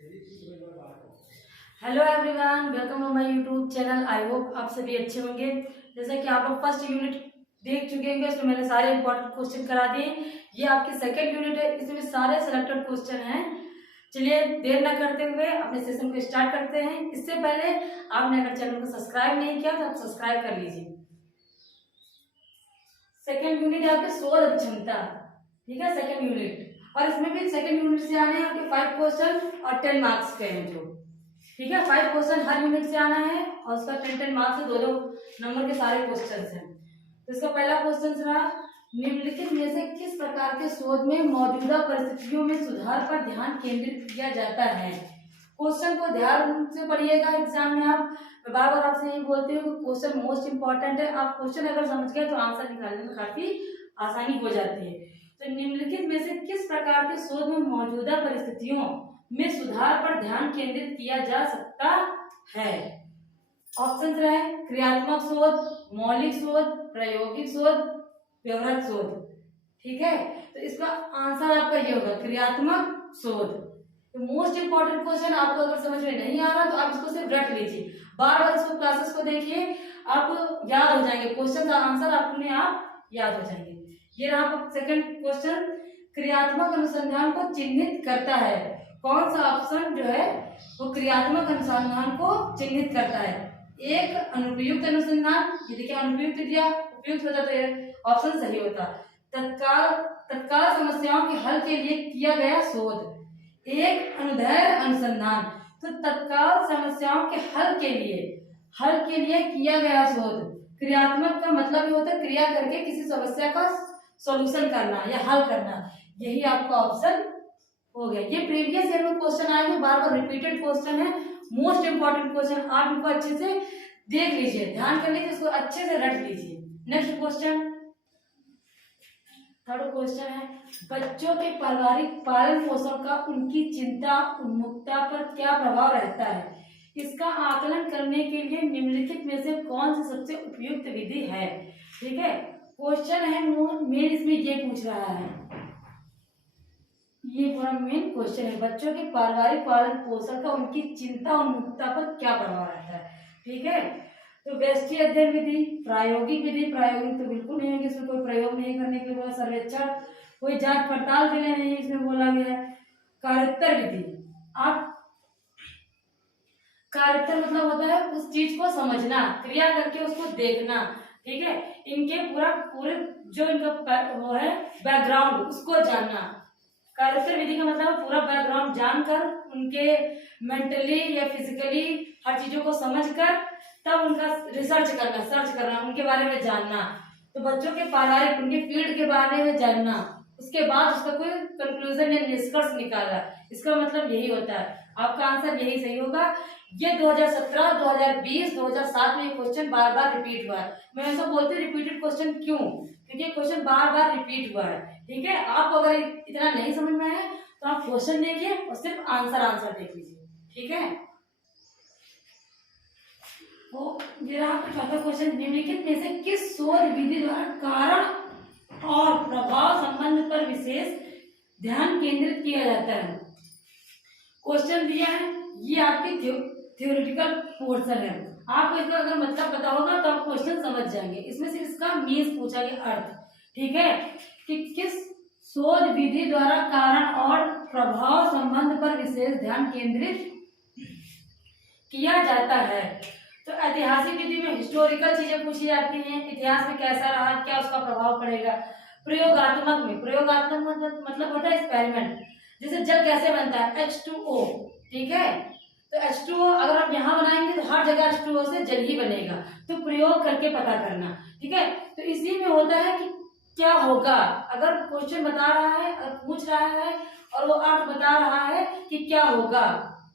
Hello everyone, welcome to my YouTube channel. I hope आप सभी अच्छे होंगे। जैसा कि आप लोग फर्स्ट यूनिट देख चुके होंगे, इसमें मैंने सारे इंपॉर्टेंट क्वेश्चन करा दिए। ये आपकी सेकंड यूनिट है, इसमें सारे सिलेक्टेड क्वेश्चन हैं। चलिए देर न करते हुए अपने सेशन को स्टार्ट करते हैं। इससे पहले आपने अगर चैनल को सब्सक्राइब नहीं किया तो आप सब्सक्राइब कर लीजिए। सेकेंड यूनिट है आपकी शोध क्षमता, ठीक है, सेकेंड यूनिट। और इसमें भी सेकेंड यूनिट से आने हैं आपके 5 क्वेश्चन और 10 मार्क्स के हैं जो, ठीक है। 5 क्वेश्चन हर यूनिट से आना है और उसका 10 मार्क्स से 2 नंबर के सारे क्वेश्चन हैं। तो इसका पहला क्वेश्चन रहा, निम्नलिखित में से किस प्रकार के शोध में मौजूदा परिस्थितियों में सुधार पर ध्यान केंद्रित किया जाता है। क्वेश्चन को ध्यान से पढ़िएगा। एग्जाम में आप बार बार आपसे यही बोलते हो कि क्वेश्चन मोस्ट इंपॉर्टेंट है। आप क्वेश्चन अगर समझ गए तो आंसर निकालने में काफी आसानी हो जाती है। तो निम्नलिखित में से किस प्रकार के शोध में मौजूदा परिस्थितियों में सुधार पर ध्यान केंद्रित किया जा सकता है। ऑप्शन रहे क्रियात्मक शोध, मौलिक शोध, प्रायोगिक शोध, व्यवहारिक शोध, ठीक है। तो इसका आंसर आपका ये होगा क्रियात्मक शोध। तो मोस्ट इंपॉर्टेंट क्वेश्चन आपको अगर समझ में नहीं आ रहा तो आप इसको सिर्फ रट लीजिए, बार बार इसको क्लासेस को देखिए, आप याद हो जाएंगे क्वेश्चन का आंसर अपने आप याद हो जाएंगे। ये रहा सेकंड क्वेश्चन, क्रियात्मक अनुसंधान को चिन्हित करता है। कौन सा ऑप्शन जो है वो क्रियात्मक अनुसंधान को चिन्हित करता है। एक अनुपयुक्त अनुसंधान, ये देखिए अनुपयुक्त दिया, उपयुक्त होता तो ऑप्शन सही होता। तत्काल समस्याओं के हल के लिए किया गया शोध। एक अनुदैर्ध्य अनुसंधान, तो तत्काल समस्याओं के हल के लिए किया गया शोध। क्रियात्मक का मतलब ये होता है क्रिया करके किसी समस्या का सॉल्यूशन करना या हल करना। यही आपका ऑप्शन हो गया। ये प्रीवियस ईयर में क्वेश्चन आए हैं, बार बार रिपीटेड क्वेश्चन है, मोस्ट इंपॉर्टेंट क्वेश्चन। आप इनको अच्छे से देख लीजिए, ध्यान कर लीजिए, इसको अच्छे से रट लीजिए। नेक्स्ट क्वेश्चन, थर्ड क्वेश्चन है, बच्चों के पारिवारिक पालन पोषण का उनकी चिंता उन्मुखता पर क्या प्रभाव रहता है। इसका आकलन करने के लिए निम्नलिखित में से कौन सी सबसे उपयुक्त विधि है। ठीक है, क्वेश्चन है मेन, इसमें ये पूछ रहा है, ये पूरा मेन क्वेश्चन है, बच्चों के पारिवारिक पालन पोषण का उनकी चिंता और मुक्तता पर क्या प्रभाव रहता है। ठीक है, तो व्यष्टि अध्ययन विधि, प्रायोगिक विधि, प्रायोगिक तो बिल्कुल नहीं है, इसमें कोई प्रयोग नहीं करने के लिए बोला, सर्वेक्षण, कोई जांच पड़ताल के लिए नहीं इसमें बोला गया है। कार्योत्तर विधि, आप कार्योत्तर मतलब होता है उस चीज को समझना, क्रिया करके उसको देखना। ठीक है, इनके पूरे जो इनका वो है बैकग्राउंड उसको जानना। कार्योत्तर विधि का मतलब पूरा बैकग्राउंड जानकर, उनके मेंटली या फिजिकली हर चीजों को समझकर तब उनका रिसर्च करना, सर्च करना, उनके बारे में जानना। तो बच्चों के पारिवारिक उनके फील्ड के बारे में जानना, उसके बाद उसका कोई कंक्लूजन या निष्कर्ष निकाला। इसका मतलब यही होता है, आपका आंसर यही सही होगा। ये 2017, 2020, 2007 में ये क्वेश्चन बार बार रिपीट हुआ है। मैं ऐसा बोलती हूँ रिपीटेड क्वेश्चन क्यों, क्योंकि क्वेश्चन बार बार रिपीट हुआ है। ठीक है, आपको अगर इतना नहीं समझ में आए तो आप क्वेश्चन देखिए और सिर्फ आंसर देख लीजिए। ठीक है, वो ये रहा आपका चौथा क्वेश्चन, निम्नलिखित में से किस शोध विधि द्वारा कारण और प्रभाव संबंध पर विशेष ध्यान केंद्रित किया जाता है। क्वेश्चन दिया है, ये आपकी थ्योरेटिकल पोर्शन है, आपको इसका अगर मतलब पता होगा तो आप क्वेश्चन समझ जाएंगे। इसमें से इसका मीन्स पूछा गया, अर्थ। ठीक है, कि किस शोध विधि द्वारा कारण और प्रभाव संबंध पर विशेष ध्यान केंद्रित किया जाता है। तो ऐतिहासिक विधि में हिस्टोरिकल चीजें पूछी जाती हैं, इतिहास में कैसा रहा, क्या उसका प्रभाव पड़ेगा। प्रयोगात्मक में, प्रयोगात्मक मतलब होता है एक्सपेरिमेंट, जैसे जल कैसे बनता है, H2O। ठीक है, तो H2O अगर आप यहाँ बनाएंगे तो हर जगह H2O से जल ही बनेगा, तो प्रयोग करके पता करना। ठीक है, तो इसी में होता है कि क्या होगा, अगर क्वेश्चन बता रहा है, पूछ रहा है और वो अर्थ बता रहा है कि क्या होगा,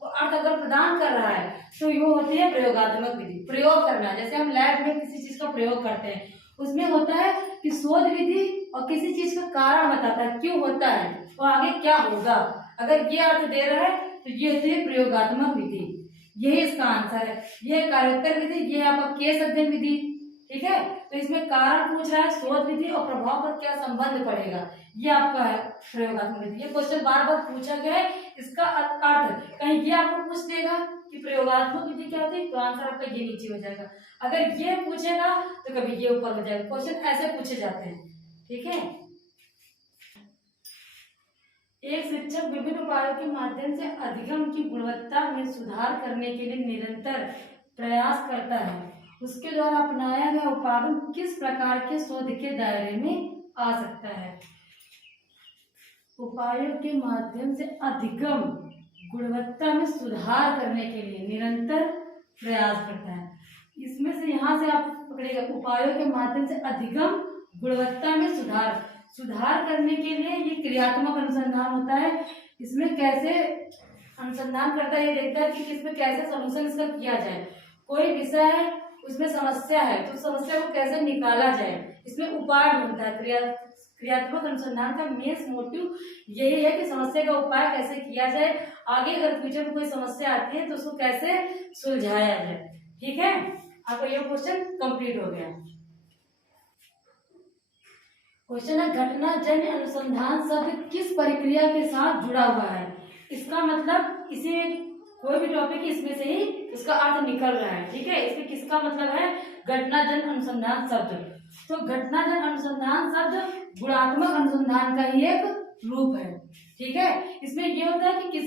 वो अर्थ अगर प्रदान कर रहा है तो ये होती है प्रयोगात्मक विधि। प्रयोग करना, जैसे हम लैब में किसी चीज का प्रयोग करते हैं, उसमें होता है कि शोध विधि और किसी चीज का कारण बताता है, क्यों होता है, वो आगे क्या होगा। अगर ये अर्थ दे रहा है तो ये होती है प्रयोगात्मक विधि, यही इसका आंसर है। ये कार्योत्तर विधि, ये आपका केस अध्ययन विधि। ठीक है, तो इसमें कारण पूछ रहा है, शोध विधि और प्रभाव पर क्या संबंध पड़ेगा, ये आपका है प्रयोगात्मक विधि। ये क्वेश्चन बार बार पूछा गया है, इसका अर्थ, कहीं ये आपको पूछ देगा कि प्रयोगात्मक विधि क्या होती है, तो आंसर आपका ये नीचे हो जाएगा। अगर ये पूछेगा तो कभी ये ऊपर हो जाएगा। क्वेश्चन ऐसे पूछे जाते हैं, ठीक है। एक शिक्षक विभिन्न उपायों के माध्यम से अधिगम की गुणवत्ता में सुधार करने के लिए निरंतर प्रयास करता है। उसके द्वारा अपनाया गया उपाय किस प्रकार के शोध के दायरे में आ सकता है? उपायों के माध्यम से अधिगम गुणवत्ता में सुधार करने के लिए निरंतर प्रयास करता है। इसमें से यहाँ से आप पकड़ेगा, उपायों के माध्यम से अधिगम गुणवत्ता में सुधार करने के लिए ये क्रियात्मक अनुसंधान होता है। इसमें कैसे अनुसंधान करता है, ये देखता है कि इसमें कैसे सॉल्यूशन इसका किया जाए। कोई विषय है, उसमें समस्या है, तो समस्या को कैसे निकाला जाए, इसमें उपाय ढूंढता है। क्रियात्मक अनुसंधान का मेन मोटिव यही है कि समस्या का उपाय कैसे किया जाए, आगे अगर फ्यूचर में कोई समस्या आती है तो उसको कैसे सुलझाया जाए। ठीक है, आपका ये क्वेश्चन कंप्लीट हो गया। क्वेश्चन है, घटना जन्य अनुसंधान शब्द किस प्रक्रिया के साथ जुड़ा हुआ है? इसका मतलब इसे कोई भी टॉपिक इसमें से ही उसका अर्थ निकल रहा है। ठीक है, इसमें किसका मतलब है? घटना जन्य अनुसंधान शब्द। तो घटना जन्य अनुसंधान शब्द गुणात्मक अनुसंधान का ही एक रूप है। ठीक है, इसमें यह होता है कि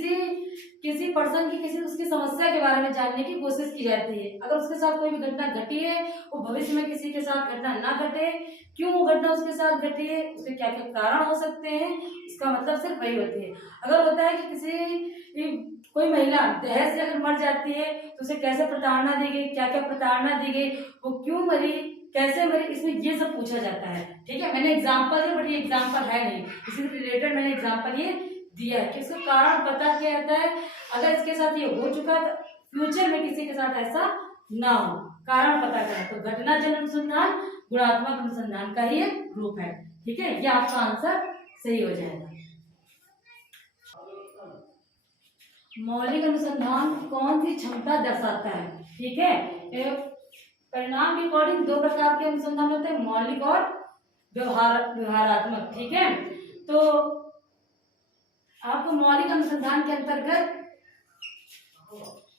किसी पर्सन की किसी उसकी समस्या के बारे में जानने की कोशिश की जाती है। अगर उसके साथ कोई भी घटना घटी है, वो भविष्य में किसी के साथ घटना ना घटे, क्यों वो घटना उसके साथ घटी है, उसके क्या क्या कारण हो सकते हैं, इसका मतलब सिर्फ वही होती है। अगर होता है कि कोई महिला दहेज से अगर मर जाती है तो उसे कैसे प्रताड़ना दी गई, क्या क्या प्रताड़ना दी गई, वो क्यों मरी, कैसे मरी, इसमें ये सब पूछा जाता है। ठीक है, मैंने एग्जाम्पल है, बट ये एग्जाम्पल है नहीं, इसी से रिलेटेड मैंने एग्जाम्पल ये दिया है कि इसका कारण पता किया जाता है। अगर इसके साथ ये हो चुका तो फ्यूचर में किसी के साथ ऐसा ना हो, कारण पता करें। तो घटना जन्य अनुसंधान गुणात्मक अनुसंधान का ही एक रूप है। ठीक है, ये आपका आंसर सही हो जाएगा। मौलिक अनुसंधान कौन सी क्षमता दर्शाता है? ठीक है, परिणाम के अकॉर्डिंग दो प्रकार के अनुसंधान होते हैं, मौलिक और व्यवहारात्मक। ठीक है, तो आपको मौलिक अनुसंधान के अंतर्गत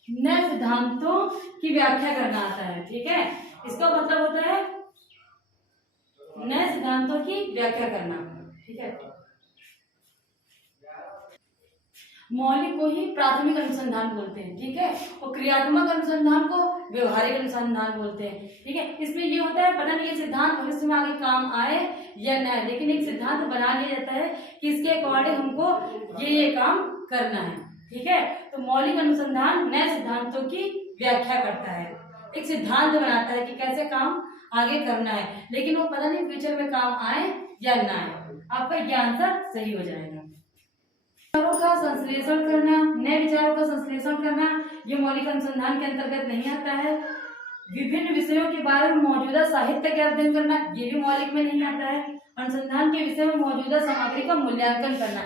नए सिद्धांतों की व्याख्या करना आता है। ठीक है, इसका मतलब होता है नए सिद्धांतों की व्याख्या करना। ठीक है, मौलिक को ही प्राथमिक अनुसंधान बोलते हैं। ठीक है, और क्रियात्मक अनुसंधान को व्यवहारिक अनुसंधान बोलते हैं। ठीक है, इसमें ये होता है पता नहीं ये सिद्धांत भविष्य में आगे काम आए या न, लेकिन एक सिद्धांत बना लिया जाता है कि इसके अकॉर्डिंग हमको ये काम करना है। ठीक है, तो मौलिक अनुसंधान नए सिद्धांतों की व्याख्या करता है, एक सिद्धांत बनाता है कि कैसे काम आगे करना है, लेकिन वो पता नहीं फ्यूचर में काम आए या ना आए। आपका ये आंसर सही हो जाएगा। विचारों का संश्लेषण करना, नए विचारों का संश्लेषण करना, ये मौलिक अनुसंधान के अंतर्गत नहीं आता है। विभिन्न विषयों के बारे में मौजूदा साहित्य का अध्ययन करना, ये भी मौलिक में नहीं आता है। अनुसंधान के विषय में मौजूदा सामग्री का मूल्यांकन करना,